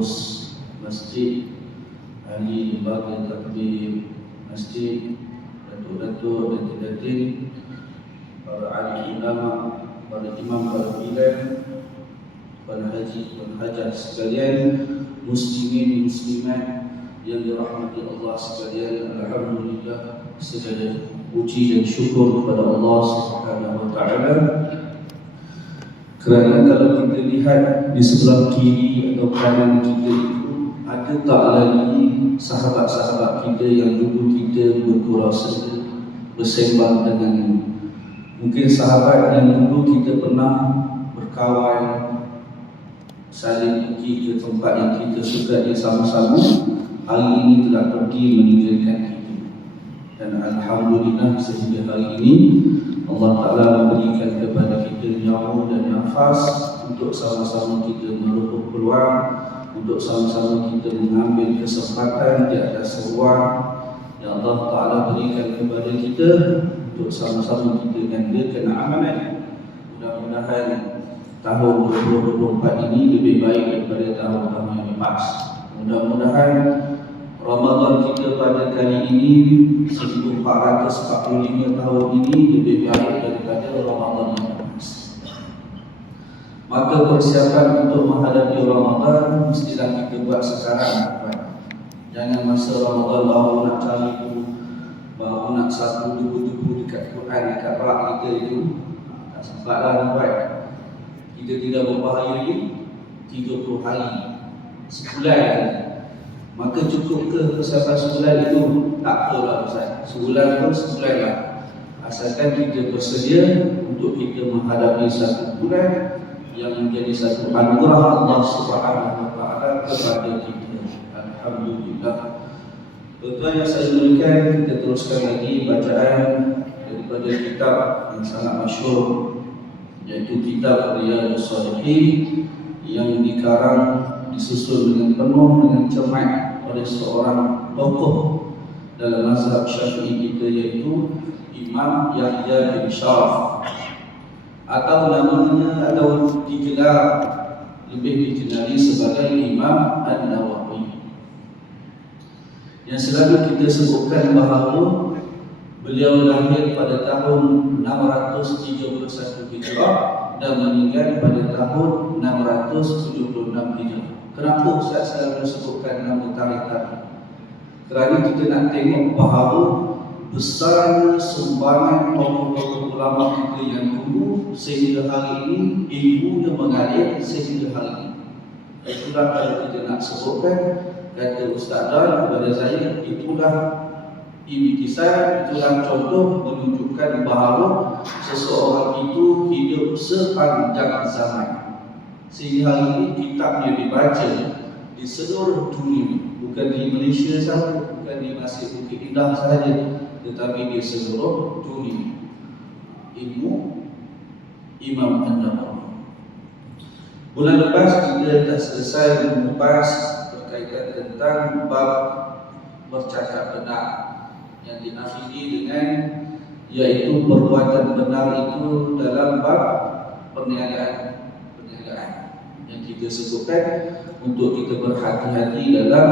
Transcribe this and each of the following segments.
pengurus masjid, ahli lembaga takbir masjid, datuk-datuk dan datin, para ahli ulama, para imam, para pimpinan, para haji, para hajat sekalian, muslimin muslimat yang dirahmati Allah sekalian. Alhamdulillah, segala puji dan syukur kepada Allah Subhanahu wa taala. Kerana kalau kita lihat di sebelah kiri atau kanan kita itu ada tak lagi sahabat-sahabat kita yang dulu kita berkuasa bersembang dengan. Mungkin sahabat yang dulu kita pernah berkawan, saling pergi ke tempat yang kita suka sama-sama, hari ini telah pergi meninggalkan kita. Dan alhamdulillah sehingga hari ini Allah Ta'ala memberikan kepada kita nyawa dan nafas untuk sama-sama kita merebut peluang, untuk sama-sama kita mengambil kesempatan di atas ruang yang Allah Ta'ala berikan kepada kita untuk sama-sama kita gandakan amalan. Mudah-mudahan tahun 2024 ini lebih baik daripada tahun-tahun yang lepas. Mudah-mudahan Ramadan kita pada kali ini 1445 tahun ini lebih baik daripada Ramadan yang lepas. Maka persiapan untuk menghadapi Ramadan mestilah kita buat sekarang. Jangan masa Ramadan baru nak cari tu, baru nak satu debu-debu dekat Quran, dekat rak kita itu, tak sempatlah buat. Kita tidak berbahaya ini 30 hari, sebulan. Maka cukup ke persiapan sebulan itu? Tak apalah Ustaz, sebulan pun sebulan lah. Asalkan kita bersedia untuk kita menghadapi satu bulan yang menjadi satu anugerah Allah Subhanahu wa taala kepada kita. Alhamdulillah. Tuan yang saya berikan, kita teruskan lagi bacaan daripada kitab yang sangat masyhur, iaitu kitab Riyadhus Shalihin, yang dikarang disusun dengan penuh dengan cermat oleh seorang tokoh dalam mazhab Syafi'i kita, iaitu Imam Yahya bin Sharaf, atau namanya atau digelar lebih dikenali sebagai Imam An-Nawawi, yang selalu kita sebutkan bahawa beliau lahir pada tahun 631 Hijrah dan meninggal pada tahun 676 Hijrah. Kenapa Ustaz selalu sebutkan nama tarikh tadi? Kerana kita nak tengok bahawa besar sumbangan tokoh-tokoh ulama kita yang dulu sehingga hari ini ilmunya mengalir sehingga hari ini. Itulah kalau kita nak sebutkan, kata Ustaz Dar kepada saya, itulah intisar, itulah contoh menunjukkan bahawa seseorang itu hidup sepanjang zaman, sehingga hari ini kitabnya dibaca di seluruh dunia, bukan di Malaysia sahaja, bukan di Masjid Bukit Indah sahaja, tetapi di seluruh dunia. Ilmu Imam An-Nawawi. Bulan lepas kita dah selesai mengupas berkaitan tentang bab bercakap benar, yang dinafidi dengan iaitu perbuatan benar itu dalam bab perniagaan yang kita sebutkan untuk kita berhati-hati dalam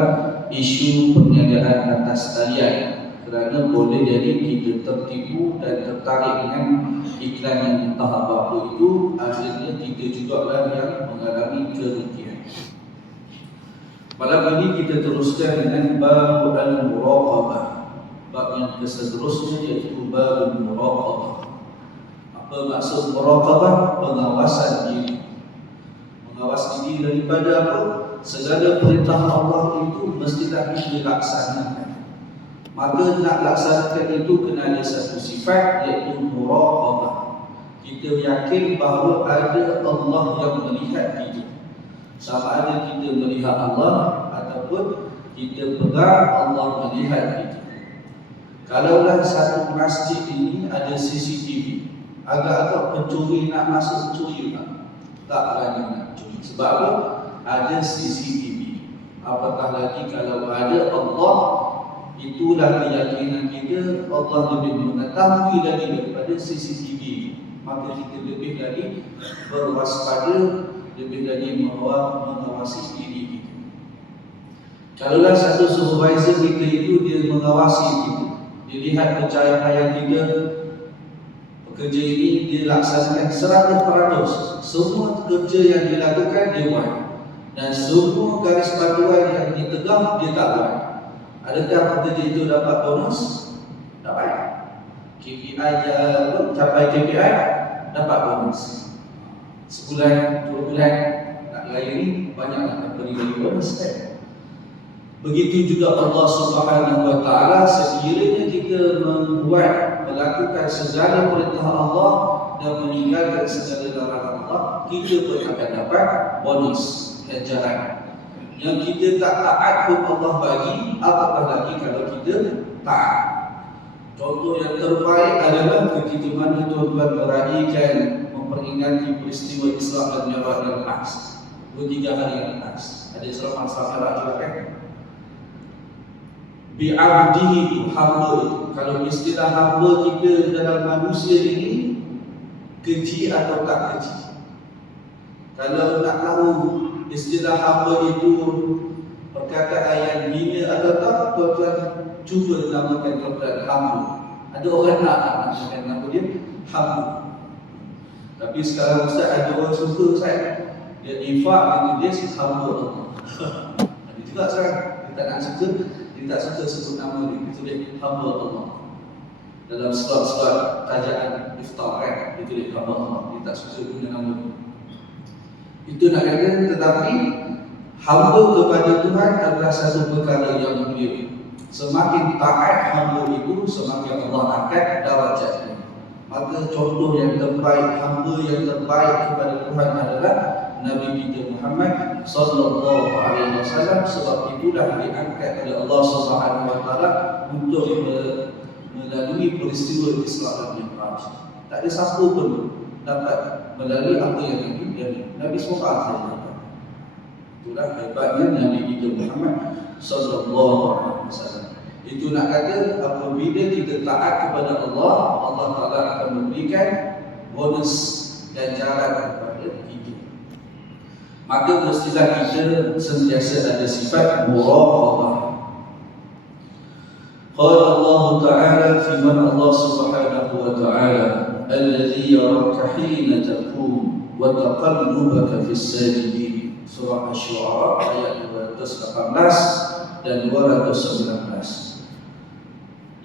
isu perniagaan atas talian, kerana boleh jadi kita tertipu dan tertarik dengan iklan yang entah apa itu, akhirnya kita juga lah yang mengalami kerugian. Malam ini kita teruskan dengan bab al-muraqabah. Bab yang seterusnya iaitu bab al-muraqabah. Apa maksud muraqabah? Pengawasan diri. Mengawas diri daripada apa? Segala perintah Allah itu mestilah dilaksanakan. Maka nak laksanakan itu kena ada satu sifat, iaitu muraqabah. Kita yakin bahawa ada Allah yang melihat kita. Sama ada kita melihat Allah ataupun kita pegang Allah melihat kita. Kalaulah satu masjid ini ada CCTV, agak-agak pencuri nak masuk curi tak berani nak curi. Sebab apa? Ada CCTV. Apatah lagi kalau ada Allah, itulah keyakinan kita, Allah lebih mengetahui lagi daripada CCTV. Maka kita lebih lagi berwaspada, lebih lagi mengawasi diri kita. Kalaulah satu supervisor kita itu dia mengawasi kita, dia lihat pencapaian kita, pekerja ini dia laksanakan 100%. Semua kerja yang dilakukan dia buat, dan semua garis panduan yang ditegak dia tak buat. Adakah pekerja itu dapat bonus? Dapat. KPI capai KPI, dapat bonus. Sebulan, 2 bulan nak layani, banyak nak beri bonus kan? Begitu juga Allah Subhanahu wa taala, sekiranya kita melakukan segala perintah Allah dan meninggalkan segala larangan Allah, kita pun akan dapat bonus ganjaran. Yang kita tak taat pun Allah bagi, apatah lagi kalau kita taat. Contoh yang terbaik adalah ketika mana tuan-tuan meraihkan memperingati peristiwa Isra dan Mi'raj dan Aqs. 2-3 hari yang lepas ada ceramah Safirah juga kan? Bi'abdihi itu hamba itu. Kalau istilah hamba kita dalam manusia ini, keji atau tak keji? Kalau nak tahu istilah hamba itu perkataan yang hina atau tak, tuan-tuan cuba namakan perkataan hamba. Ada orang nak namakan nama dia hamba. Tapi sekarang Ustaz ada orang suka Ustaz, dia infak itu dia hamba Allah. Ada juga sekarang dia tak nak suka, dia tak suka sebut nama dia, itu dia hamba Allah. Dalam surat-surat tajaan iftar kan, itu dia hamba Allah, dia tak suka guna nama dia. Itu nak kata, tetapi hamba kepada Tuhan adalah satu perkara yang mulia. Semakin taat hamba itu, semakin Allah angkat darajatnya. Maka contoh yang terbaik, hamba yang terbaik kepada Tuhan adalah Nabi kita Muhammad sallallahu alaihi wasallam. Sebab itulah diangkat oleh Allah Subhanahu wa taala untuk melalui peristiwa Isra dan Mi'raj. Tak ada siapa pun dapat melalui apa yang Nabi SAW dapat. Itulah hebatnya Nabi kita Muhammad sallallahu alaihi wasallam. Itu nak kata apabila kita taat kepada Allah, Allah Taala akan memberikan bonus ganjaran kepada kita. Maka mestilah kita sentiasa ada sifat muraqabah. Qala Allah Taala firman Allah Subhanahu wa taala, "Alladzi yaraka hina taqum wa taqallubaka fis sajidin." Surah Asy-Syu'ara ayat 218 dan 219.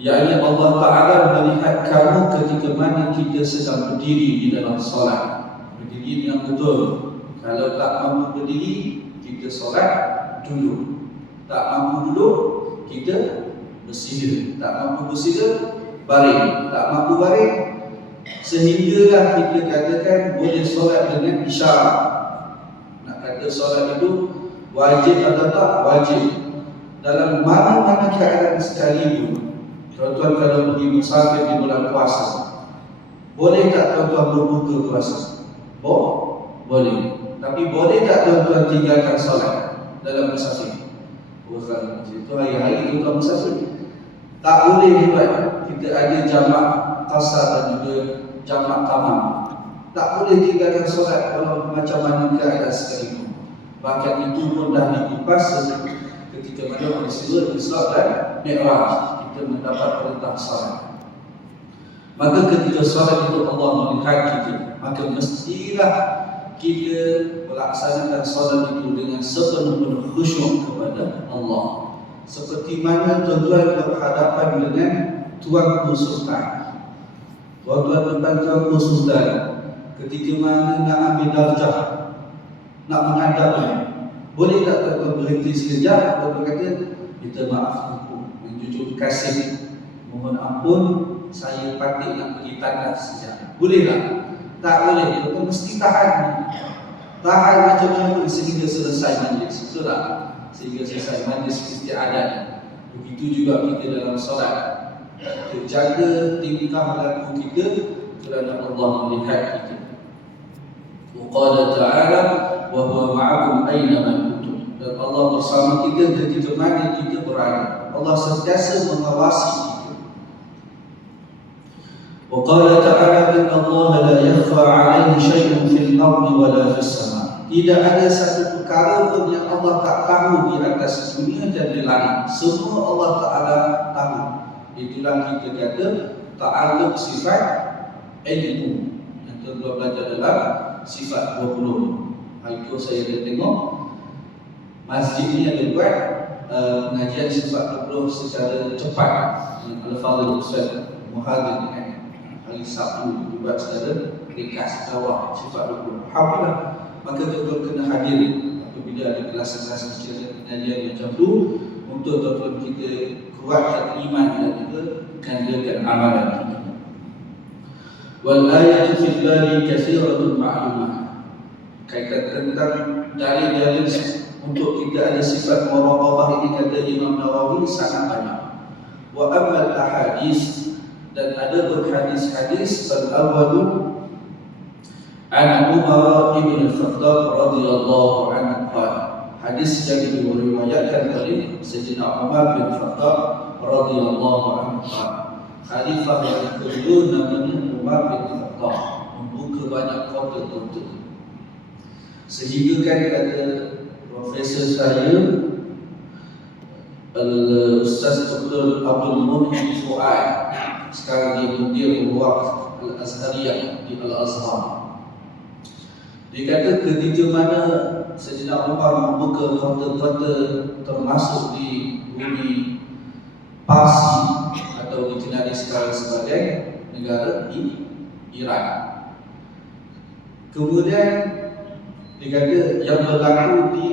Yakni Allah Ta'ala melihat kamu ketika mana kita sedang berdiri di dalam solat. Berdiri yang betul. Kalau tak mampu berdiri, kita solat duduk. Tak mampu duduk, kita bersila. Tak mampu bersila, baring. Tak mampu baring, sehinggalah kita katakan boleh solat dengan isyarat. Nak kata solat itu wajib atau tak wajib, dalam mana-mana keadaan sekalipun. Tuan-tuan kalau pergi musafir di bulan puasa, boleh tak tuan-tuan berbuka puasa? Boleh. Tapi boleh tak tuan-tuan tinggalkan solat dalam musafir? Itu hari-hari tuan-tuan musafir tak boleh dibuat. Kita ada jamak qasar dan juga jamak tamam. Tak boleh tinggalkan solat kalau macam mana keadaan sekalipun. Bahkan itu pun dah dikupas ketika mana peristiwa Isra dan Mi'raj, kita mendapat perintah salat. Maka ketika salat itu Allah melihat kita, maka mestilah kita melaksanakan salat itu dengan sepenuh-penuh khusyuk kepada Allah. Seperti mana tuan-tuan berhadapan dengan Tuanku Sultan. Tuan-tuan depan Tuanku Sultan, ketika mana nak ambil darjah, nak menghadapnya, boleh tak tuan-tuan berhenti sekejap? Tuan-tuan kata, minta maaf aku, menjujur kasih, mohon ampun, saya patut nak pergi tandas sekejap. Boleh tak? Tak boleh. Tuan-tuan mesti tahan. Tahan macam mana sehingga selesai majlis. Betul tak? Sehingga selesai majlis istiadat. Begitu juga kita dalam solat. Kita jaga tingkah laku kita kerana Allah melihat kita. Qala ta'ala wa huwa ma'akum aina ma kuntum. Dan Allah bersama kita ketika mana kita berada. Allah sentiasa mengawasi kita. Wa qala ta'ala inna Allah la yakhfa 'alaihi syai'un fil ardi wa la fis sama'. Tidak ada satu perkara pun yang Allah tak tahu di atas dunia dan di langit. Semua Allah Ta'ala tahu. Itulah kita kata ta'alluq sifat ilmu. Yang tuan-tuan belajar dalam sifat 20. Hari itu saya dah tengok masjid ni ada buat pengajian sifat 20 secara cepat. Al-Fadhil Ustaz Muhadir hari Sabtu buat secara ringkas jawab sifat 20. Alhamdulillah. Maka tuan-tuan kena hadir apabila ada kelas-kelas secara pengajian macam tu untuk tuan-tuan kita kuatkan iman dan juga gandakan amalan kita. Wal ayatu fil bari katsiratun ma'lumah. Kaitan tentang dalil-dalil untuk kita ada sifat muraqabah ini kata Imam Nawawi sangat banyak. Wa ammal ahadis, dan ada berhadis-hadis al-awwalu an Umar ibn Khattab radhiyallahu anhu qala. Hadis yang diriwayatkan oleh Sayyidina Umar bin Khattab radhiyallahu anhu qala. Khalifah yang kedua namanya Umar bin Khattab, membuka banyak kota-kota. Sehingga kan kata profesor saya Al-Ustaz Dr. Abdul Muhyiddin Fuad, sekarang dia mudir Waqf Al-Azhariyah di Al-Azhar. Dia kata ketika mana Sayyidina Umar membuka kota-kota termasuk di bumi Parsi atau dikenali sekarang sebagai negara di Iran. Kemudian dia kata yang berlaku di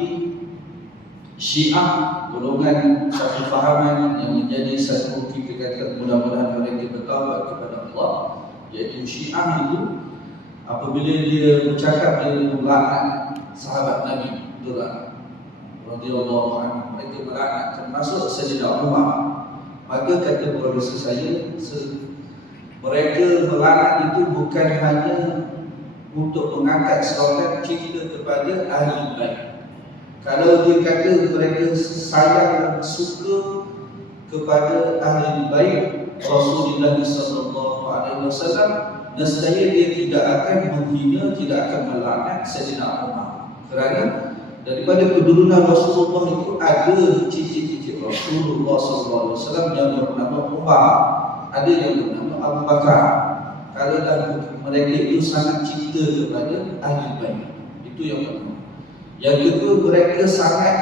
Syiah, golongan satu fahaman yang menjadi satu, kita kata mudah-mudahan mereka bertaubat kepada Allah, iaitu Syiah itu apabila dia bercakap dia melaknat sahabat Nabi radhiyallahu anhu, mereka melaknat termasuk Sayyidina Umar. Maka kata profesor saya, mereka melaknat itu bukan hanya untuk mengangkat selokan cinta kepada ahli bait. Kalau dia kata mereka sayang dan suka kepada ahli bait Rasulullah sallallahu alaihi wasallam, nescaya dia tidak akan menghina, tidak akan melaknat Sayyidina Umar. Kerana daripada keturunan Rasulullah itu ada cicit-cicit Rasulullah sallallahu alaihi wasallam yang bernama Umar, ada yang bernama Abu Bakar. Kalau mereka itu sangat cinta kepada ahli bait. Itu yang pertama. Yang kedua, mereka sangat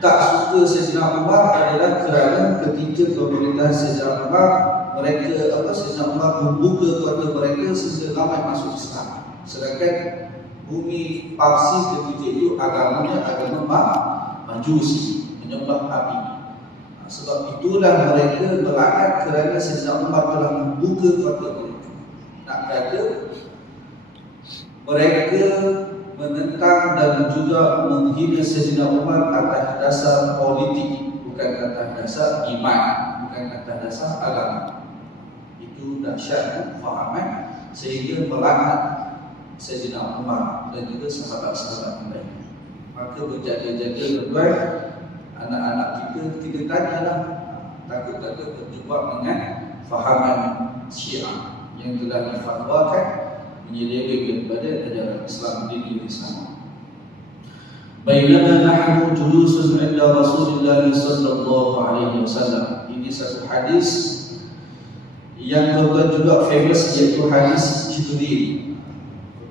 tak suka Sayyidina Umar adalah kerana ketika pemerintahan Sayyidina Umar, Sayyidina Umar membuka kota mereka sehingga ramai masuk Islam. Sedangkan bumi Parsi ketika itu agamanya agama Majusi, menyembah api. Sebab itulah mereka melaknat kerana Sayyidina Umar telah membuka kota mereka. Nak kata mereka menentang dan juga menghina Sayyidina Umar atas dasar politik, bukan atas dasar iman, bukan atas dasar agama. Itu dahsyat fahaman sehingga melaknat Sayyidina Umar dan juga sahabat-sahabat yang lain. Maka berjaga-jaga tuan-tuan, anak-anak kita tanyalah, takut-takut terjebak dengan fahaman Syiah yang telah difatwakan menyeleweng daripada ajaran Islam di sana. Bainama nahnu julusun 'inda Rasulillah sallallahu alaihi wasallam. Ini satu hadis yang tuan-tuan juga famous, iaitu hadis Jibril.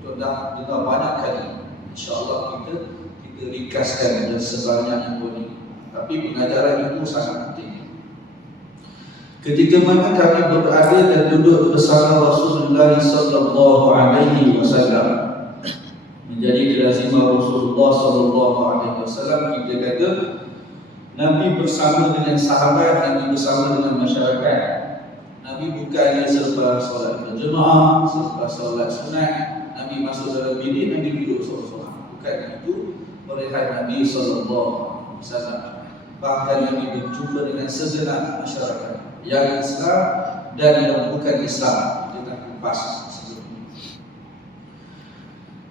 Tuan-tuan dah dengar banyak kali. Insya-Allah kita ringkaskan dan sebanyak ini. Tapi pengajaran itu sangat penting. Ketika mana kami berada dan duduk bersama Rasulullah sallallahu alaihi wasallam, menjadi kelazimah Rasulullah sallallahu alaihi wasallam, kita kata Nabi bersama dengan sahabat, Nabi bersama dengan masyarakat. Nabi bukannya selepas solat berjemaah, selepas solat sunat, Nabi masuk dalam bilik, Nabi duduk solat-solat. Bukan itu perehan Nabi sallallahu alaihi wasallam. Bahkan Nabi berjumpa dengan segenap masyarakat yang Islam dan yang bukan Islam. Kita kupas sebelum ini.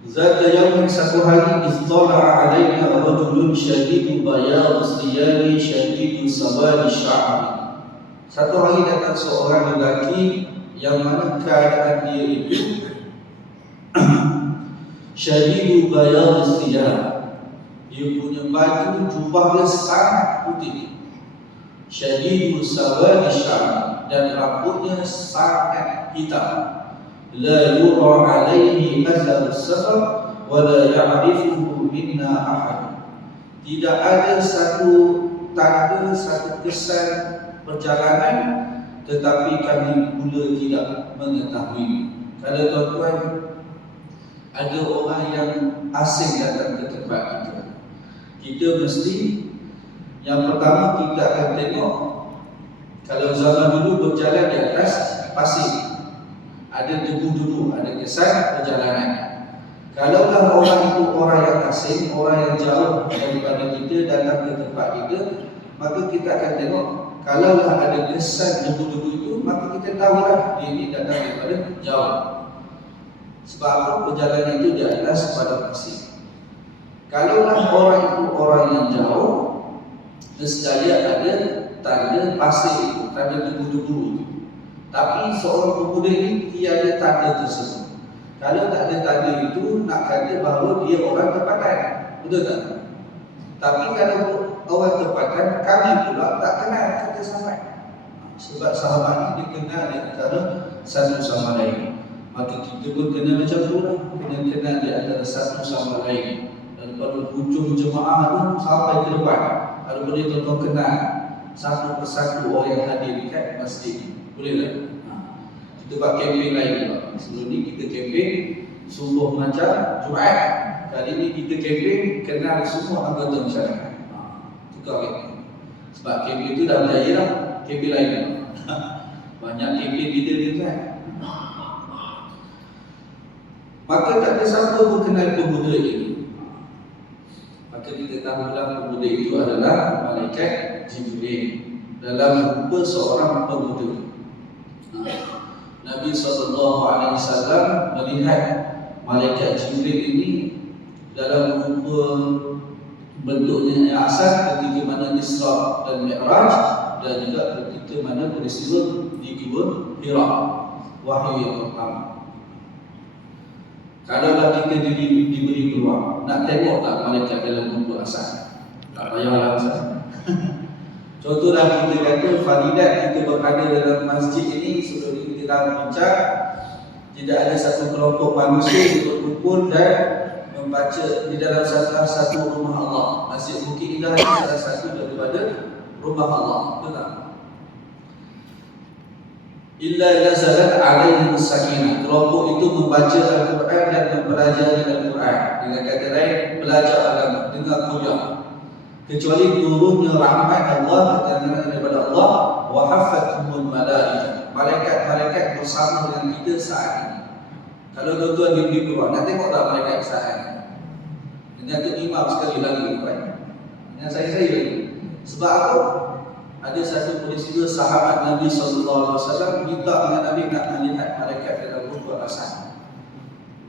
Zata yawmin, satu hari, istala'a alaina rajulun syadidu bayad siyabi syadidu sawadi sya'ri. Satu hari datang seorang lelaki yang mana keadaan dia itu syadidu bayad thiyab, dia punya baju jubah dia sangat putih. Syadidu sawadi sya'ri, dan rambutnya sangat hitam. La yura alaihi athar as-safar wa la ya'rifuhu minna ahad, tidak ada satu tanda, satu kesan perjalanan, tetapi kami pula tidak mengetahui. Kalau tuan-tuan ada orang yang asing datang ke tempat kita, kita mesti yang pertama kita akan tengok. Kalau zaman dulu berjalan di atas pasir, ada debu-debu, ada kesan perjalanan. Kalaulah orang itu orang yang asing, orang yang jauh daripada kita datang ke tempat kita, maka kita akan tengok. Kalaulah ada kesan debu-debu itu, maka kita tahulah dia ini datang daripada jauh. Sebab apa? Perjalanan itu di atas pada pasir. Kalaulah orang itu orang yang jauh, nescaya ada tanda pasir itu, tanda debu-debu itu. Tapi seorang pemuda ini tiada tanda tersebut. Kalau tak ada tanda itu, nak kata bahawa dia orang tempatan, betul tak? Tapi kalau orang tempatan, kami pula tak kenal kata sahabat. Sebab sahabat ini dikenal di antara satu sama lain. Maka kita pun kena macam tu lah, kena kenal di antara satu sama lain. Dan pada hujung jemaah tu sampai ke depan, kalau boleh tuan-tuan kenal satu persatu orang yang hadir dekat masjid, boleh tak? Kita buat kempen lain juga. Sebelum ni kita kempen subuh mengajar Jumaat. Kali ni kita kempen kenal semua anggota masyarakat. Tukar kempen. Sebab kempen tu dah berjaya lah. Kempen lain lah. Banyak kempen kita kan. Maka tak ada siapa pun kenal pemuda ini. Maka kita tahulah pemuda itu adalah malaikat Jibril dalam rupa seorang pemuda. Nabi SAW melihat malaikat Jibril ini dalam rupa bentuknya yang asal ketika mana Isra dan Mi'raj, dan juga ketika mana peristiwa di Gua Hira, wahyu yang pertama. Kalaulah kita diberi peluang, nak tengok tak malaikat dalam rupa asal? Tak payahlah asal. Contohlah kita kata fadilat kita berada dalam masjid ini, sebelum ini kita bincang, tidak ada satu kelompok manusia untuk berkumpul dan membaca di dalam salah satu rumah Allah. Masjid Bukit Indah ini salah satu daripada rumah Allah, betul? Illa nazalat alaihi sakinah. Kelompok itu membaca Al-Quran dan mempelajari Al-Quran. Dengan kata lain, belajar agama, dengar kuliah. Kecuali turunnya rahmat Allah daripada Allah, wa haffathumul malaikah. Malaikat-malaikat bersama dengan kita saat ini. Kalau tuan-tuan diberi peluang, nak tengok tak malaikat saat ini? Dengan tu imam sekali lagi kan. Dengan saya lagi. Sebab apa? Ada satu peristiwa sahabat Nabi SAW minta dengan Nabi nak melihat malaikat dalam rupa asal.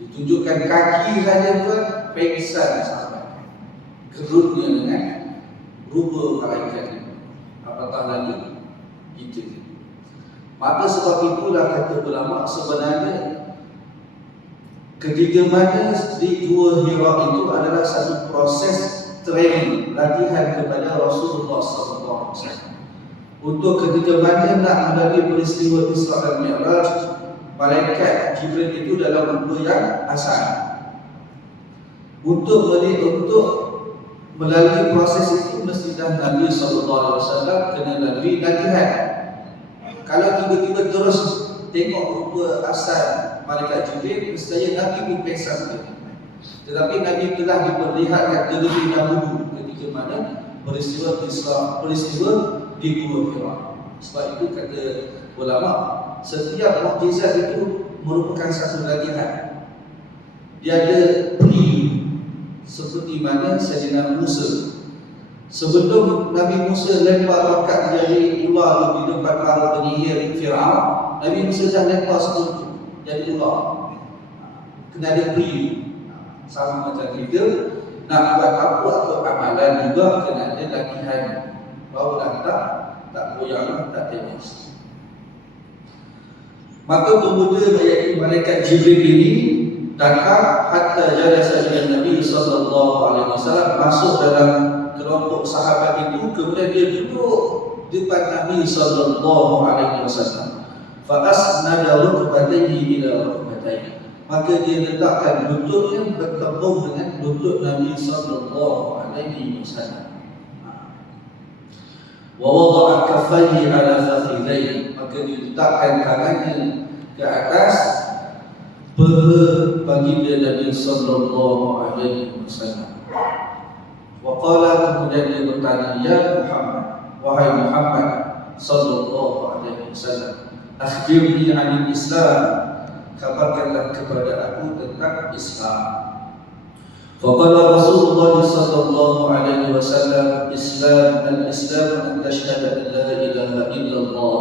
Ditunjukkan kaki saja tuan, pengsan sahabat. Gerutnya dengan rupa malaikat itu. Apatah lagi kita. Maka sebab itulah kata ulama, sebenarnya ketika mana di Gua Hira itu adalah satu proses training, latihan kepada Rasulullah SAW. Untuk ketika mana nak melalui peristiwa Isra dan Mi'raj, malaikat Jibril itu dalam rupa yang asal. Untuk melalui proses itu mestilah Nabi SAW kena lalui latihan. Kalau tiba-tiba terus tengok rupa asal malaikat Jibril, mestinya Nabi pun pengsan. Tetapi Nabi telah diperlihatkan terlebih dahulu ketika mana peristiwa Isra, peristiwa di Gua Hira. Sebab itu kata ulama, setiap mukjizat itu merupakan satu latihan. Dia ada seperti mana Sayyidina Musa. Sebelum Nabi Musa lempar tongkat jadi ular di depan para penyihir Fir'aun, Nabi Musa dah lempar satu jadi ular. Kena ada sama macam kita nak buat apa amalan juga kena ada latihan. Barulah tak goyang, tak tewas. Maka pemuda malaikat Jibril ini datang hatta jalasa ila Nabi sallallahu alaihi wasallam, masuk dalam kelompok sahabat itu, kemudian dia duduk depan Nabi sallallahu alaihi wasallam. Fa asnada rukbatayhi ila rukbatayhi, maka dia letakkan lututnya bertepuk dengan lutut Nabi sallallahu alaihi wasallam. Wa wada'a kaffayhi ala fakhidayhi, maka dia letakkan tangannya ke atas perut baginda Nabi sallallahu alaihi wasallam. Wa qala, kemudian dia bertanya, ya Muhammad, wahai Muhammad sallallahu alaihi wasallam, akhbirni 'anil Islam, kabarkanlah kepada aku tentang Islam. Faqala Rasulullah sallallahu alaihi wasallam, Al-Islam an tashhada an la ilaha illallah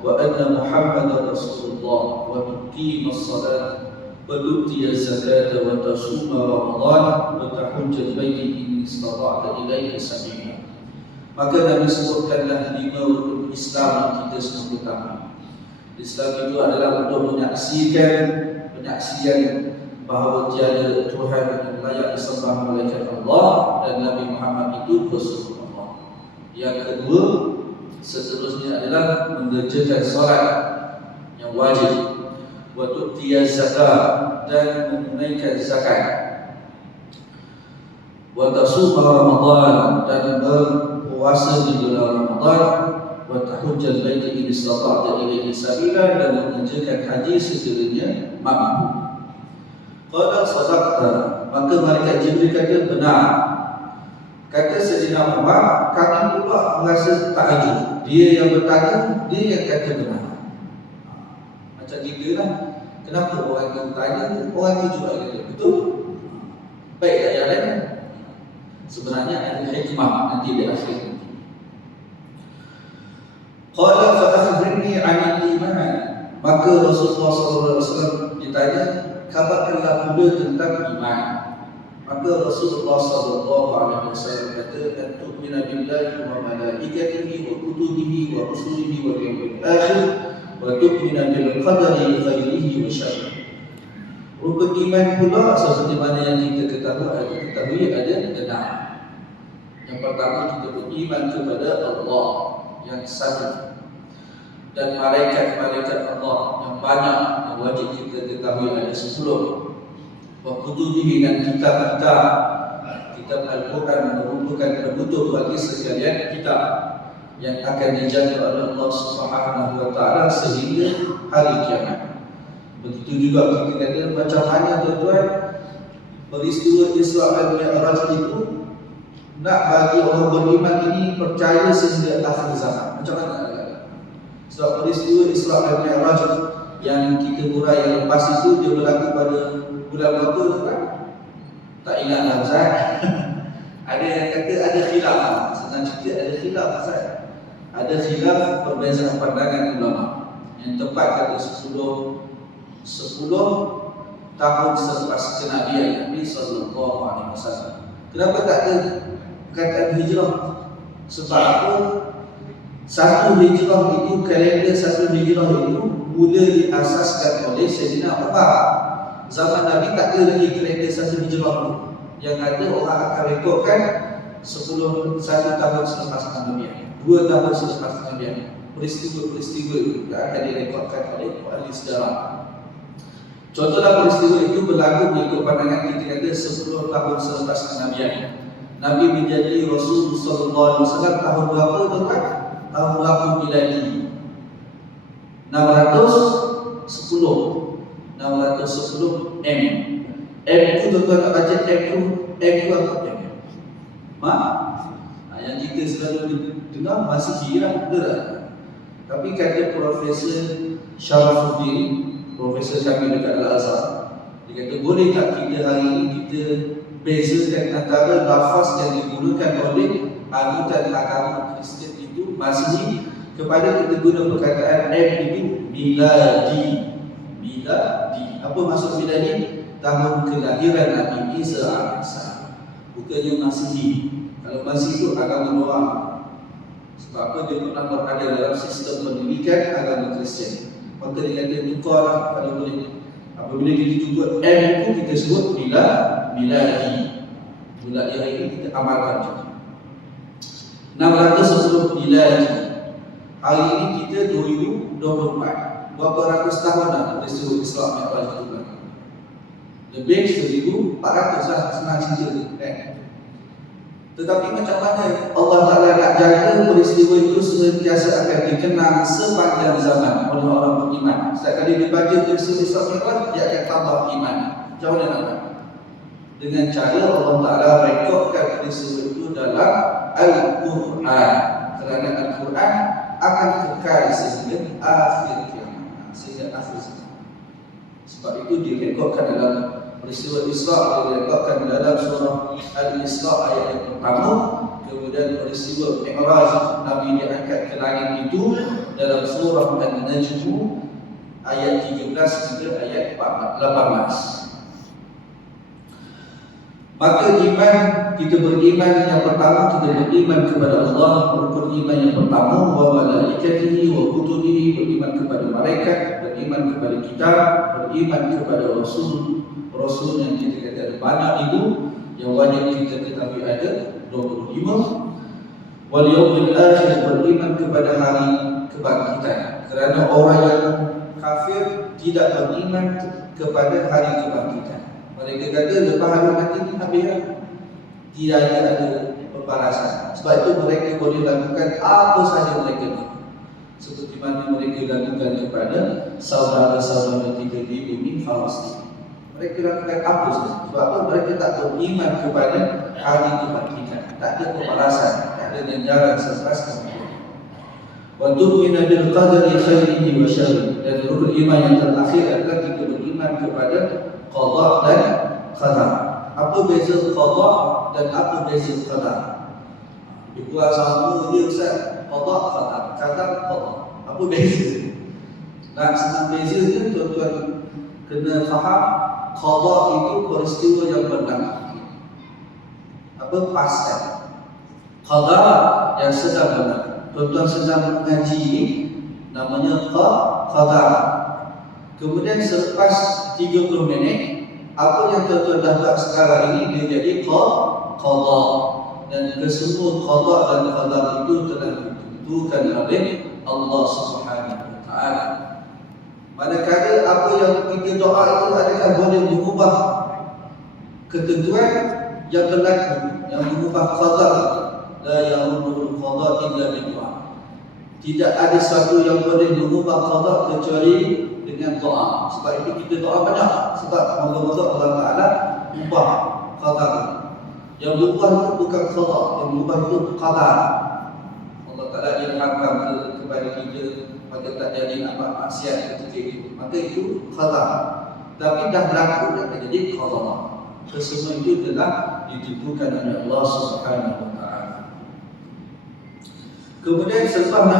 wa anna Muhammadar Rasulullah wa tuqima as-salat wa tu'ti az-zakata wa tasuma Ramadan wa tahujjal baiti in istata'ta ilaihi sabila. Maka Nabi sebutkanlah 5 rukun Islam yang kita semua ketahui. Islam itu adalah untuk penyaksian bahawa tiada Tuhan yang layak disembah melainkan Allah dan Nabi Muhammad itu Rasulullah. Yang kedua, seterusnya adalah mengerjakan solat yang wajib, wa tu'tiyaz zakat, dan menunaikan zakat, wa tasuma Ramadan, dan berpuasa di bulan Ramadan, wa tahujjal baiti in istata'ta ilaihi sabila, dan mengerjakan haji sekiranya mampu. Qala sadaqta, maka malaikat Jibril kata benar. Kata Sayyidina Umar, kami pula merasa takjub. Dia yang bertanya, dia yang kata benar. Macam kita lah. Kenapa orang yang tanya, orang tu juga kata betul? Baik tak yang lain? Sebenarnya ada hikmah nanti di akhir nanti. Qala fa akhbirni 'anil iman, maka Rasulullah SAW ditanya, kabarkanlah pula tentang iman. Maka Rasulullah SAW kata, an tu'mina billahi wa malaikatihi wa kutubihi wa rusulihi wal yawmil akhir wa tu'mina bil qadari khairihi wa syarrihi. Rukun iman pula seperti mana yang kita ketahui ada 6. Yang pertama, kita beriman kepada Allah yang satu, dan malaikat-malaikat Allah yang banyak yang wajib kita ketahui ada 10. Wa kutubihi, dan kitab Al-Quran merupakan penutup bagi sekalian kitab yang akan dijaga oleh Allah Subhanahu wa taala sehingga hari kiamat. Begitu juga kita kata macam mana tuan-tuan peristiwa Isra dan Mi'raj itu nak bagi orang beriman ini percaya sehingga akhir zaman. Macam mana? Sebab peristiwa Isra dan Mi'raj yang kita urai yang lepas itu dia berlaku pada bulan berapa kan? Tak ingat lah Ustaz. Ada yang kata ada khilaf. Senang cerita ada khilaf Ustaz. Ada khilaf perbezaan pandangan ulama. Yang tepat kata 10 tahun selepas kenabian Nabi sallallahu alaihi wasallam. Kenapa tak ada perkataan hijrah? Sebab apa? Satu hijrah itu, kalender satu hijrah itu mula diasaskan oleh Sayyidina Umar. Zaman Nabi tak ada lagi kalender satu hijrah itu. Yang ada orang akan rekodkan 1 tahun selepas kenabian, 2 tahun selepas kenabian. Peristiwa-peristiwa itu akan direkodkan oleh ahli sejarah. Contohlah peristiwa itu berlaku mengikut pandangan kita kata 10 tahun selepas kenabian. Nabi menjadi Rasul sallallahu alaihi wasallam tahun berapa tuan-tuan? Tahun berapa miladi? 610 M. M itu tuan-tuan nak baca M itu apa M? Yang kita selalu dengar Masihi lah, betul tak? Tapi kata Profesor Syarafuddin, Profesor kami dekat Al-Azhar, dia kata boleh tak kita hari ini kita bezakan antara lafaz yang digunakan oleh anggota agama Kristian itu Masihi kepada kita guna perkataan M itu miladi. Apa maksud miladi? Tahun kelahiran Nabi Isa AS. Bukannya Masihi. Kalau Masihi itu agama orang. Sebab apa? Dia pernah berada dalam sistem pendidikan agama Kristian. Maka dia kata tukarlah pada boleh. Apabila kita jumpa M itu kita sebut miladi. Bulan hari ini kita amalkan juga. 610 miladi. Hari ini kita 2024. Berapa ratus tahun dah peristiwa Isra Mi'raj itu berlaku? Lebih 1400 lah, senang cerita kan? Tetapi macam mana Allah Ta'ala nak jaga peristiwa itu sentiasa akan dikenang sepanjang zaman oleh orang beriman. Setiap kali dia baca peristiwa Isra Mi'raj, dia akan tambah iman. Macam mana nak buat? Dengan cara Allah Ta'ala rekodkan peristiwa itu dalam Al-Quran. Kerana Al-Quran akan kekal sehingga akhir kiamat, sehingga akhir zaman. Sebab itu direkodkan dalam peristiwa Isra, direkodkan dalam surah Al-Isra ayat yang pertama. Kemudian peristiwa Mi'raj, Nabi diangkat ke langit itu dalam surah An-Najm ayat 13 hingga ayat 18. Maka iman, kita beriman yang pertama, kita beriman kepada Allah. Rukun iman yang pertama, wa malaikatihi wa kutubihi, beriman kepada malaikat, beriman kepada kitab, beriman kepada rasul yang kita kata ada banyak itu, yang wajib kita ketahui ada 25. Wal yaumil akhir, beriman kepada hari kebangkitan. Kerana orang yang kafir tidak beriman kepada hari kebangkitan. Mereka kata lepas hari mati ni habis lah, tidak ada pembalasan. Sebab itu mereka boleh lakukan apa sahaja mereka nak, seperti mana mereka lakukan kepada saudara-saudara kita di bumi Palestin. Mereka lakukan apa sahaja. Sebab apa? Mereka tak beriman kepada hari kebangkitan. Tak ada pembalasan, tak ada ganjaran selepas kematian. Wa tu'minu bil qadari khairihi wa syarrihi. Dan rukun iman yang terakhir adalah kita beriman kepada qada dan qadar. Apa beza qada dan apa beza qadar? Dua sama dia Ustaz. Qada qadar, qadar qada. Apa beza? Nak senang beza dia tuan-tuan kena faham. Qada itu peristiwa yang berlaku. Apa past tense. Qadar yang sedang berlaku. Tuan-tuan sedang mengaji ini namanya qadar. Kemudian selepas 30 minit, apa yang tuan-tuan dapat sekarang ini dia jadi qada. Dan kesemua qada dan qadar itu telah ditentukan oleh Allah Subhanahu wa taala. Manakala apa yang kita doa itu adakah boleh mengubah ketentuan yang berlaku, yang mengubah qadar. La ya'muru qada illa bidu'a. Tidak ada satu yang boleh mengubah qada kecuali dengan doa. Sebab itu kita doa banyak. Sebab moga-moga Allah Ta'ala ubah qadar. Yang berubah itu bukan qada, yang berubah itu qadar. Allah Ta'ala ilhamkan kepada kita maka tak jadi nampak maksiat ketika itu. Maka itu qadar. Tapi dah berlaku, dah jadi qadar. Kesemua itu telah ditentukan oleh Allah Subhanahu wa taala. Kemudian selepas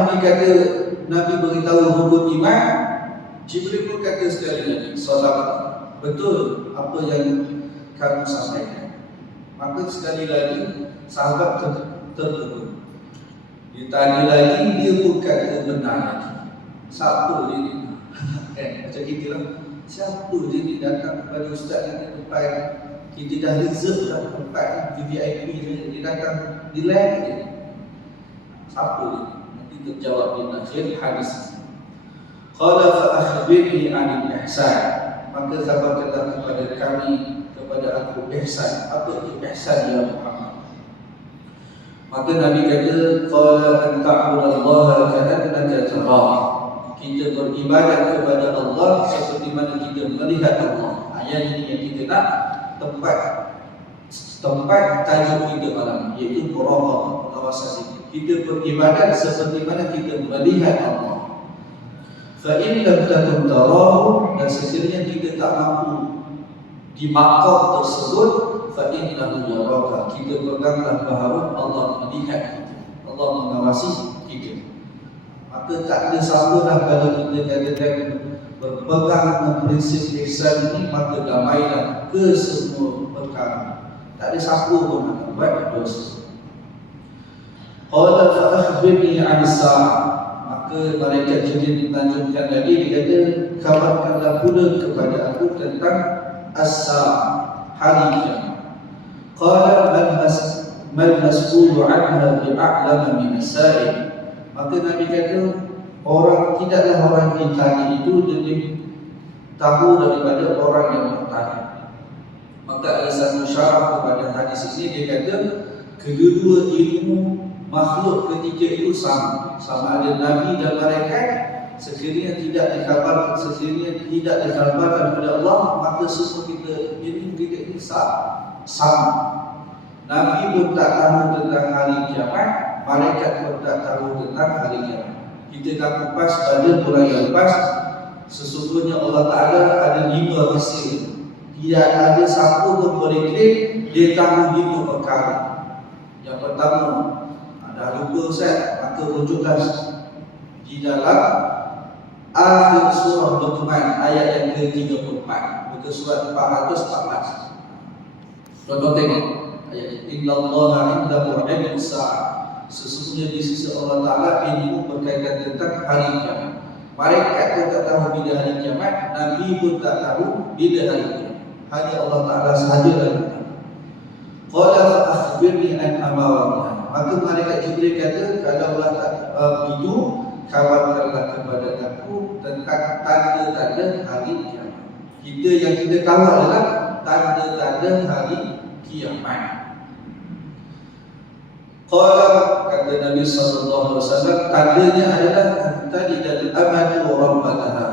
Nabi beritahu rukun iman, Jibril pun kata sekali lagi, sahabat, betul apa yang kamu sampaikan. Maka sekali lagi sahabat tertegun. Ditanya lagi, dia pun kata benar lagi. Siapa dia ni? Macam kita lah. Siapa dia ni datang kepada ustaz yang tempat kita dah reserve dah tempat VIP ni, dia datang di lain je. Siapa dia? Nanti terjawab di akhir hadis. Qala fa akhbirni 'anil ihsan. Maka katakanlah kepada kami, kepada aku ihsan. Apa itu ihsan ya Muhammad? Maka Nabi kata, qala an ta'budallaha ka'annaka tarah. Kita beribadat kepada Allah seperti mana kita melihat Allah. Ayat ini yang kita nak tempat tajuk kita malam, iaitu muraqabah, pengawasan diri. Kita beribadat seperti mana kita melihat Allah. Fa in lam takun tarahu, dan sekiranya kita tak mampu di maqam tersebut, fa innahu yaraka. Kita peganglah bahawa Allah melihat kita, Allah mengawasi kita. Maka tak ada sahabat kalau kita katakan berpegang prinsip ihsan ini, maka damailah ke semua perkara. Tak ada siapa pun akan buat dosa. Qala fa akhbirni 'anis sa'ah. Maka malaikat Jibril melanjutkan lagi, dia kata, kabarkanlah pula kepada aku tentang as-sa'ah, hari kiamat. Qala mal mas'ulu anha bi'a'lama min as-sa'il. Maka Nabi kata, tidaklah orang yang ditanya itu lebih tahu daripada orang yang bertanya. Maka alasan musyarah kepada hadis ini, dia kata kedua-dua ilmu makhluk ketika itu sama ada Nabi dan malaikat. Sekiranya tidak dikabarkan kepada Allah, maka semua ilmu kita ini sama. Nabi pun tak tahu tentang hari kiamat, malaikat pun tak tahu tentang hari kiamat. Kita dah kupas pada bulan yang lepas, sesungguhnya Allah Ta'ala ada 5 rahsia. Tidak ada siapa pun boleh klaim dia tahu 5 perkara. Yang pertama, dah lupa Ustaz, maka rujuklah di dalam akhir surah Luqman ayat yang ke-34, muka surat 414. Tuan-tuan tengok ayat ini, innallaha indahu ilmus sa'ah. Sesungguhnya di sisi Allah Ta'ala ilmu berkaitan tentang hari kiamat. Malaikat pun tak tahu bila hari kiamat, Nabi pun tak tahu bila hari kiamat. Hanya Allah Ta'ala sahaja yang tahu. Qala fa akhbirni an amaratiha. Maka malaikat Jibril kata, kalau Allah begitu, kabarkanlah kepada aku tentang tanda-tanda hari kiamat. Yang kita tahu adalah tanda-tanda hari kiamat. Qala, kata Nabi sallallahu alaihi wasallam, tandanya adalah tadi dari amatu rabbataha.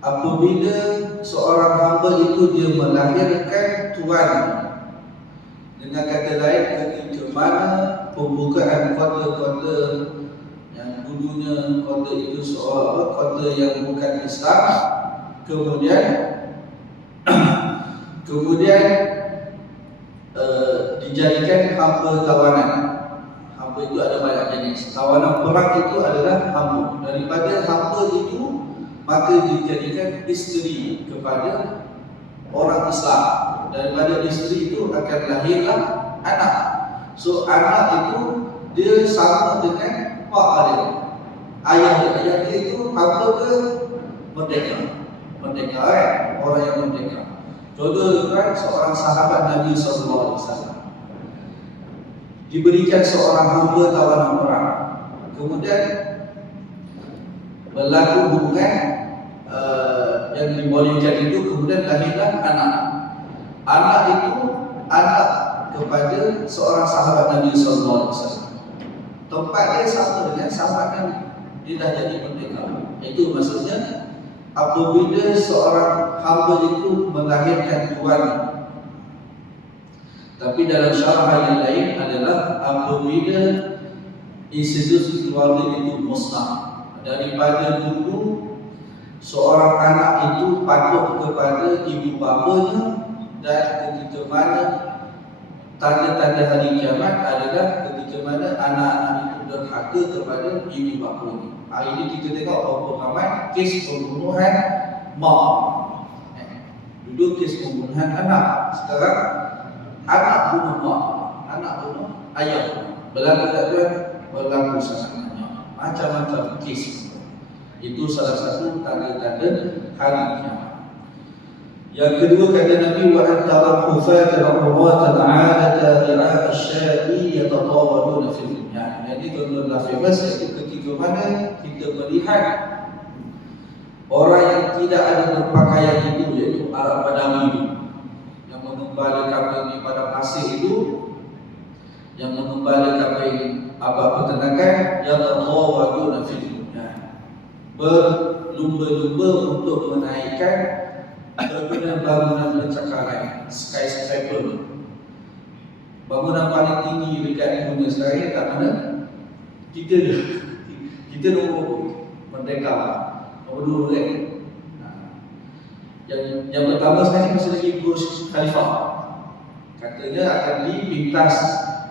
Apabila seorang hamba itu dia melahirkan tuan. Dengan kata lain, ketika mana pembukaan kota-kota yang dulunya kota itu seorang kota yang bukan Islam, kemudian dijadikan hamba tawanan. Hamba itu ada banyak jenis. Tawanan perang itu adalah hamba. Daripada hamba itu maka dijadikan isteri kepada orang Islam. Daripada isteri itu akan lahirlah anak. So anak itu dia sama dengan pak dia, ayah dia itu hamba ke merdeka. Merdeka orang yang merdeka. Contoh kan seorang sahabat Nabi sallallahu alaihi wasallam diberikan seorang hamba tawanan perang. Kemudian berlaku hubungan yang dibolehkan itu, kemudian lahirlah anak. Anak itu anak kepada seorang sahabat Nabi sallallahu alaihi wasallam. Tempat dia sama dengan sahabat Nabi. Dia dah jadi merdeka. Itu maksudnya apabila seorang hamba itu melahirkan tuan. Tapi dalam syarah yang lain adalah apabila institusi keluarga itu musnah. Daripada dulu seorang anak itu patuh kepada ibu bapanya, dan ketika mana tanda-tanda hari kiamat adalah ketika mana anak-anak itu derhaka kepada ibu bapanya. Hari ini kita tengok berapa ramai kes pembunuhan mak. Dulu kes pembunuhan anak, sekarang anak bunuh mak, anak bunuh ayah. Berlaku tak tuan? Berlaku sangat banyak. Macam-macam kes. Itu salah satu tanda-tanda hari kiamat. Yang kedua kata Nabi, wa antara hufat al-urwat al-'adata ira'a asy-syai yatatawaduna fil dunya. Jadi tuan-tuan famous itu ketika mana kita melihat orang yang tidak ada berpakaian itu, iaitu Arab Badawi yang mengembala kambing di padang pasir itu, yang mengembala kambing peternakan, yatatawaduna fil dunya, berlumba-lumba untuk menaikkan bangunan pencakaran, skyscraper, bangunan paling tinggi dekat dunia sekarang kat mana? Kita nombor merdeka, nombor 2 lagi. Yang pertama sekarang masih lagi Burj Khalifa, katanya akan dipintas,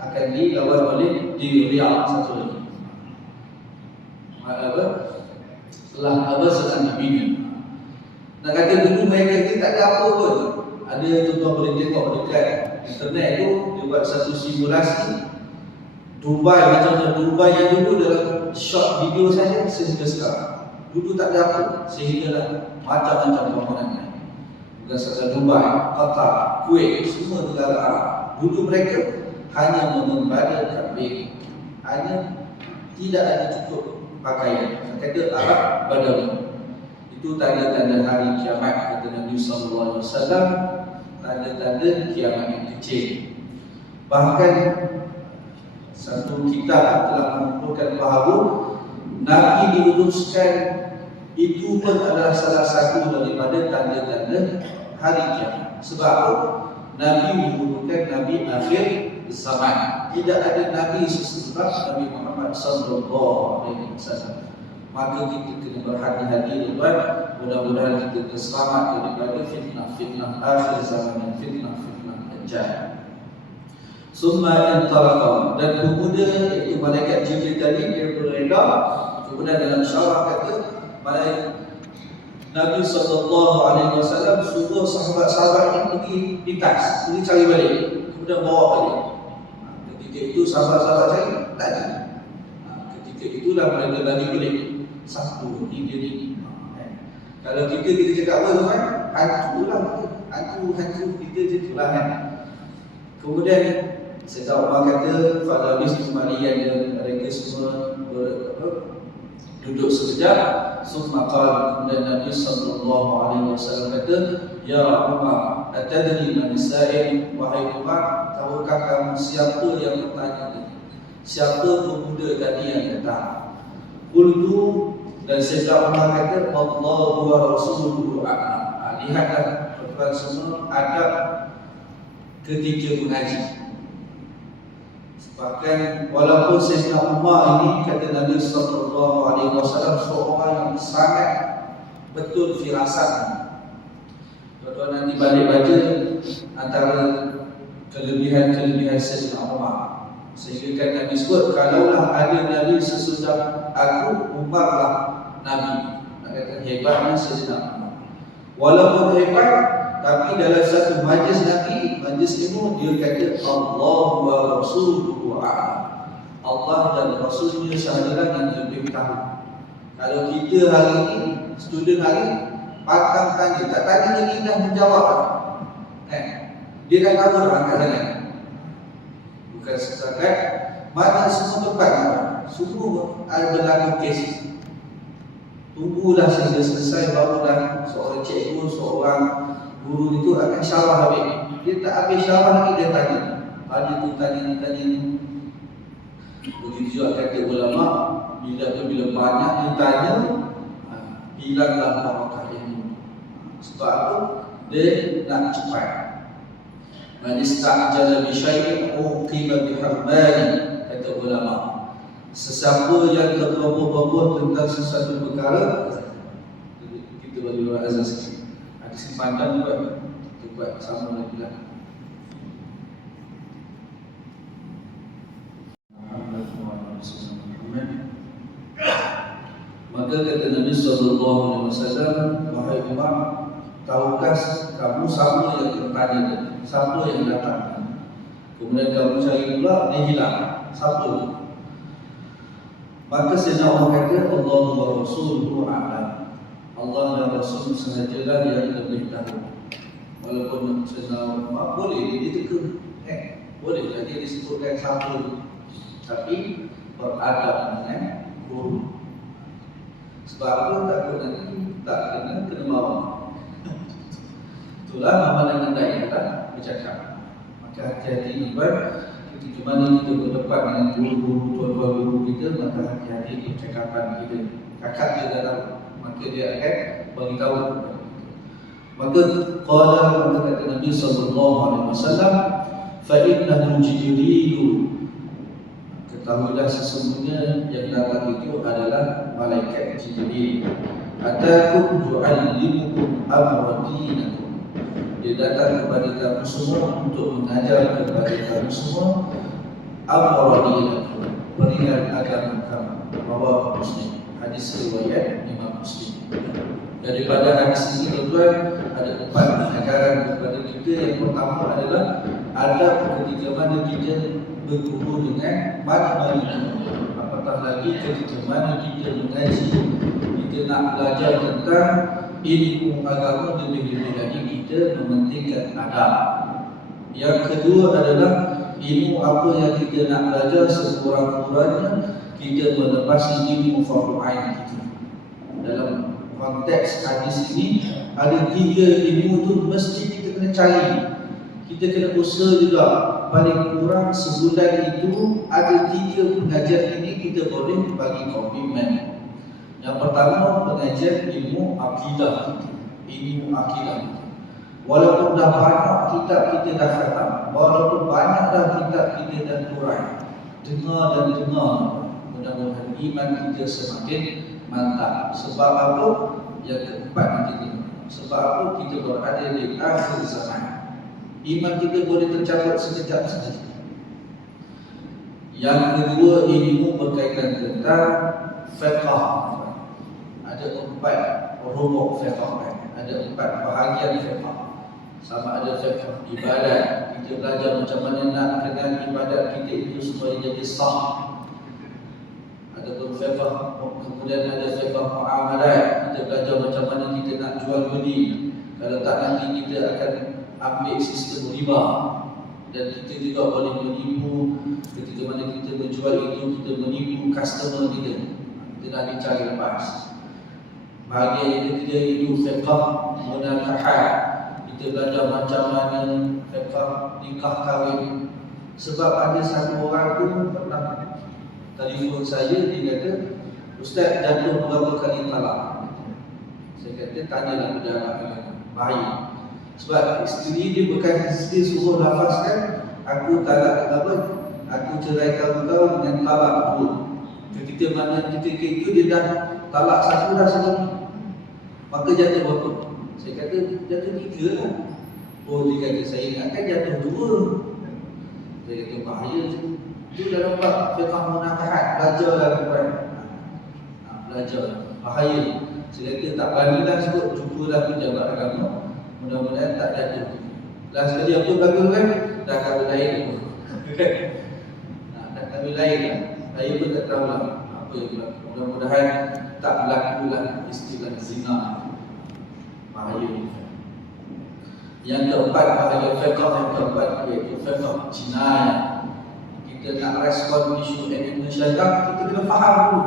akan dilawan oleh di Riyadh satu lagi. Setelah sedang dibina. Nak kata dulu mereka itu tak ada apa pun. Ada tuan-tuan boleh tengok dekat internet tu, dia buat satu simulasi Dubai, macam Dubai yang dulu dalam short video saja sehingga sekarang. Dulu tak ada apa, sehinggalah macam-macam bangunan. Bukan saja Dubai, Qatar, Kuwait, semua negara Arab. Dulu mereka hanya mengembara kambing, hanya tidak ada cukup pakaian. Kata Arab Badawi. Itu tanda-tanda hari kiamat, kata Nabi sallallahu alaihi wasallam, tanda-tanda kiamat yang kecil. Bahkan satu kitab telah mengumpulkan bahawa Nabi diutuskan itu pun adalah salah satu daripada tanda-tanda hari kiamat. Sebab Nabi merupakan Nabi akhir zaman. Tidak ada Nabi sesudah Nabi Muhammad sallallahu alaihi wasallam. Maka kita kena berhati-hati tuan. Mudah-mudahan kita selamat daripada fitnah-fitnah akhir zaman dan fitnah-fitnah dajjal. Summa intalaqa, dan pemuda iaitu malaikat Jibril tadi dia beredar. Kemudian dalam syarah kata Nabi SAW suruh sahabat-sahabat ini pergi pitas, pergi cari balik, kemudian bawa balik. Ketika itu sahabat-sahabat cari tak ada. Ketika itulah mereka lari balik. Satu ini dia ni. Kalau kita cakap apa tuan? Hantu lah, hantu kita je tu lah kan. Kemudian Sayyidina Umar kata Fadabis kembalian dan mereka semua duduk sekejap. Summa qala, kemudian Nabi sallallahu alaihi wasallam kata, ya Umar, atadri man sa'il, wahai Umar, tahukah kamu siapa yang bertanya tadi? Siapa pemuda tadi yang datang? Qultu, dan Sayyidina Umar kata, Allahu wa rasuluhu a'lam. Lihatlah tuan semua adab ketika mengaji. Bahkan walaupun Sayyidina Umar ini kata Nabi sallallahu alaihi wasallam seorang yang sangat betul firasat. Tuan-tuan nanti balik baca antara kelebihan-kelebihan Sayyidina Umar. Sehingga kan Nabi sebut, kalaulah ada Nabi sesudah aku, Umarlah Nabi. Nak kata hebatnya Sayyidina Umar. Walaupun hebat, tapi dalam satu majlis Nabi, majlis ilmu, dia kata Allah wa rasuluhu a'lam. Allah dan Rasulnya sahajalah yang lebih tahu. Kalau kita hari ini, student hari ini, patang tanya, tak tanya lagi dah menjawab. Dia dah tahu dah angkat tangan. Bukan setakat mana semua tempat, semua ada berlaku kes. Tunggulah sehingga selesai, barulah seorang cikgu, seorang guru itu akan syarah habis. Dia tak habis syarah lagi, dia tanya. Ada tu tanya ni, tanya ni. Begitu juga kata ulama, bila banyak ditanya, hilanglah barakah ilmu. Sebab apa? Dia nak cepat. Man ista'jala bi syai'in uqiba bi harbani, kata ulama. Sesiapa yang tergopoh-gopoh tentang sesuatu perkara, kita bagi luar azan sikit. Ada simpandan juga, kita buat sama lagi lah. Maka kata Nabi SAW, wahai Umar, tahukah kamu siapa yang bertanya, siapa yang datang? Kemudian kamu cari pula, dia hilang. Siapa itu? Maka Sayyidina Umar kata, Allah wa rasuluhu a'lam. Allah dan Rasul sahajalah yang lebih tahu. Walaupun Sayyidina Umar boleh dia teka, boleh jadi disebutkan siapa itu, tapi beradab dengan guru. Sebab apa? Takut nanti tak kena mahu. Itulah amalan anda yang tak bercakap. Maka hati-hati tuan, ketika mana kita berdepan dengan guru-guru, tuan-tuan guru kita, maka hati-hati percakapan kita. Kakak dia dah tahu, maka dia akan beritahu. Maka qala, maka kata Nabi SAW, fa innahu Jibril. Ketahuilah sesungguhnya yang datang itu adalah malaikat Jibril. Atakum yu'allimukum amra dinakum. Dia datang kepada kamu semua untuk mengajar kepada kamu semua amra dinakum, perihal agama kamu. Rawahu Muslim. Hadis riwayat Imam Muslim. Daripada hadis ini tuan-tuan, ada 4 ajaran kepada kita. Yang pertama adalah adab ketika mana kita berguru dengan mana-mana. Apatah lagi ketika mana kita mengaji, kita nak belajar tentang ilmu agama, lebih-lebih lagi kita mementingkan adab. Yang kedua adalah ilmu apa yang kita nak belajar, sekurang-kurangnya kita melepasi ilmu fardu ain kita. Dalam konteks hadis ini ada 3 ilmu tu mesti kita kena cari. Kita kena usaha juga, paling kurang sebulan itu ada 3 pengajian ini kita boleh bagi komitmen. Yang pertama, pengajian ilmu akidah kita, ilmu akidah. Walaupun dah banyak kitab kita dah khatam, walaupun banyak dah kitab kita dah turai, dengar dan dengar, mudah-mudahan iman kita semakin mantap. Sebab apa? Yang keempat kita, sebab apa? Kita berada di akhir zaman. Iman kita boleh tercapai sekejap saja. Yang kedua, ilmu berkaitan tentang fiqh. Ada 4 rubuk fiqh, ada 4 bahagian fiqh. Sama ada fiqh ibadat, kita belajar macam mana nak kenal ibadat kita itu supaya jadi sah. Ataupun fiqh, kemudian ada fiqh muamalat, kita belajar macam mana kita nak jual beli. Kalau tak, nanti kita akan ambil sistem riba, dan kita juga boleh menipu. Ketika mana kita menjual itu, kita menipu customer kita. Kita dah dicari lepas. Bahagian yang ketiga itu fiqh munakahat. Kita belajar macam mana fiqh nikah kahwin. Sebab ada satu orang tu pernah telefon saya, dia kata, "Ustaz, jatuh berapa kali talak?" Saya kata, "Tanyalah pejabat agama." Baik. Sebab isteri dia bukan isteri suruh lafazkan, "Aku talak apa? Aku ceraikan kau dengan talak 2." Ketika itu dia dah talak 1 dah sebelum. Maka jatuh berapa? Saya kata jatuh 3 lah. Oh, dia kata, "Saya ingatkan jatuh 2." Saya kata bahaya tu. Itu dalam bab fiqh munakahat, belajarlah tuan. Belajar. Bahaya. Saya kata tak beranilah sebut, jumpalah pejabat agama. Mudah-mudahan tak jatuh. Last sekali apa bagus kan? Dah kahwin lain. Dah kahwin lain lah. Saya pun tak tahu lah apa yang berlaku. Mudah-mudahan tak berlaku lah istilah zina. Bahaya. Yang keempat, bahaya fiqh yang keempat, iaitu fiqh jinayah. Kita nak respon isu animal syariah, kita kena faham dulu.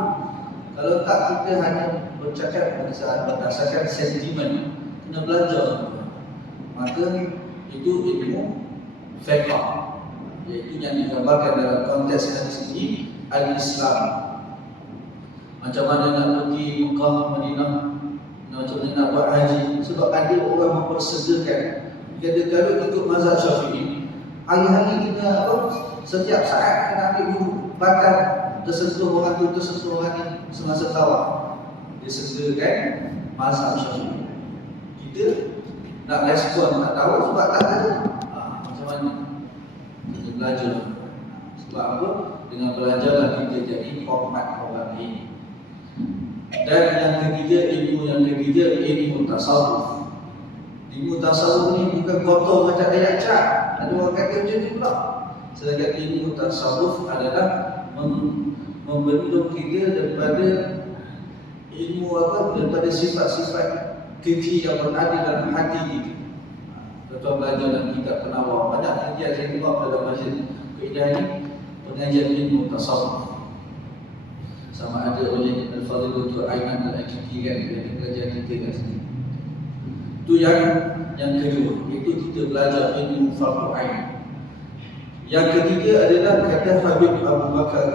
Kalau tak, kita hanya bercakap berdasarkan sentimen. Kena belajar. Maka itu ilmu fiqh, iaitu yang digambarkan dalam konteks hadis ini, al-Islam. Macam mana nak pergi Mekah, Madinah, macam mana nak buat haji. Sebab ada orang mempersedakan, kata kalau ikut mazhab Syafi'i, hari-hari kita setiap saat kena ambil wudu, bakar, tersentuh orang tu, tersentuh orang ni semasa tawaf. Disedakan mazhab Syafi'i. Kita nak respon, tak tahu sebab tak tahu. Macam mana? Kita belajar. Sebab apa? Dengan belajarlah kita jadi hormat orang ini. Dan yang ketiga, ilmu tasawuf. Ilmu tasawuf ni bukan kotor macam ayat cat. Ada orang kata macam tu pula. Sedangkan ilmu tasawuf adalah membendung kita daripada ilmu daripada sifat-sifat keji yang berada dalam hati kita. Tuan belajar dalam kitab penawar, banyak pengajian saya buat dalam masjid Kedah ini, pengajian ilmu tasawuf. Sama ada oleh Al-Fadhilatul Aiman Al-Aqidi kan, dari pengajian kita kat sini. Itu yang kedua, itu kita belajar ilmu fardu ain. Yang ketiga adalah kata Habib Abu Bakar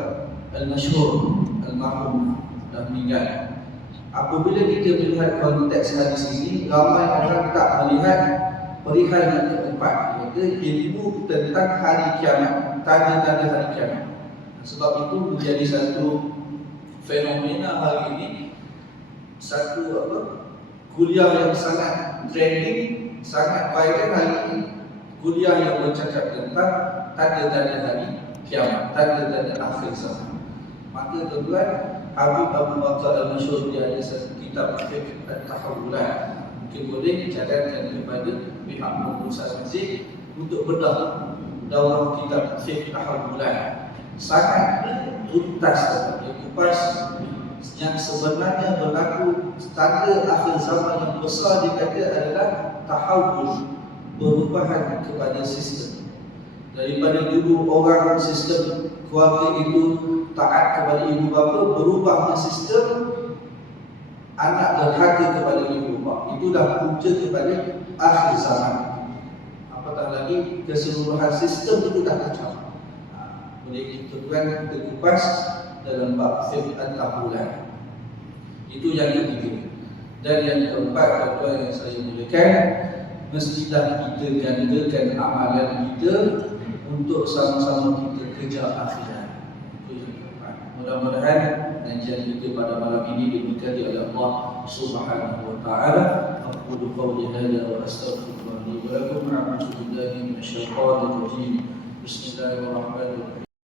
Al-Masyhur, almarhum, dah meninggal. Apabila kita melihat konteks hadis ini, ramai orang tak melihat perihal yang keempat, iaitu ilmu tentang hari kiamat, tanda-tanda hari kiamat. Sebab itu menjadi satu fenomena hari ini, satu kuliah yang sangat trending, sangat viral hari ini. Kuliah yang bercakap tentang tanda-tanda hari kiamat, tanda-tanda akhir zaman. Maka tuan-tuan, Habib Abu Bakar Al-Masyhur, dia ada satu kitab Fiqh At-Tahawulat. Mungkin boleh dicadangkan kepada pihak pengurusan masjid untuk bedah daurah kitab Fiqh At-Tahawulat. Sangat tuntas, dia kupas yang sebenarnya berlaku tanda akhir zaman yang besar dikata adalah tahawul, perubahan kepada sistem. Daripada dulu orang sistem keluarga itu taat kepada ibu bapa, berubah ke sistem anak derhaka kepada ibu bapa. Itu dah punca kepada akhir zaman. Apatah lagi keseluruhan sistem itu dah kacau. Boleh kita kupas dalam bab fiqh at-tahulan. Itu yang ketiga. Dan yang keempat, tuan yang saya mulakan, mestilah kita gandakan amalan kita untuk sama-sama kita kejar akhirat. Itu yang keempat. Mudah-mudahan kajian kita pada malam ini diberkati oleh Allah Subhanahu wa taala. Aqulu qawli hadza wa astaghfirullah li wa lakum wa a'udzu billahi minasyaitonir rajim. Bismillahirrahmanirrahim.